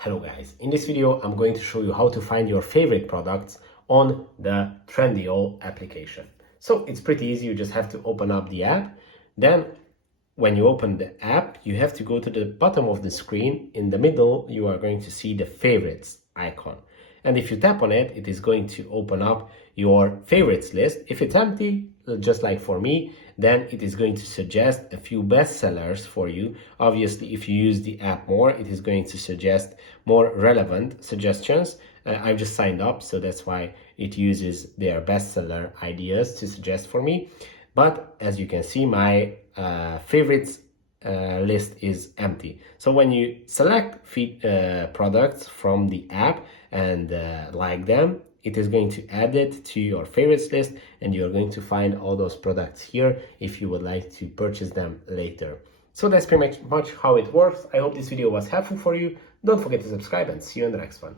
Hello guys, in this video I'm going to show you how to find your favorite products on the Trendyol application. So it's pretty easy, you just have to open up the app. Then when you open the app, you have to go to the bottom of the screen. In the middle, you are going to see the favorites icon. And if you tap on it, it is going to open up your favorites list. If it's empty, just like for me, then it is going to suggest a few bestsellers for you. Obviously, if you use the app more, it is going to suggest more relevant suggestions. I've just signed up, so that's why it uses their bestseller ideas to suggest for me. But as you can see, my favorites list is empty. So when you select products from the app and like them, it is going to add it to your favorites list, and you're going to find all those products here if you would like to purchase them later. So that's pretty much how it works. I hope this video was helpful for you. Don't forget to subscribe and see you in the next one.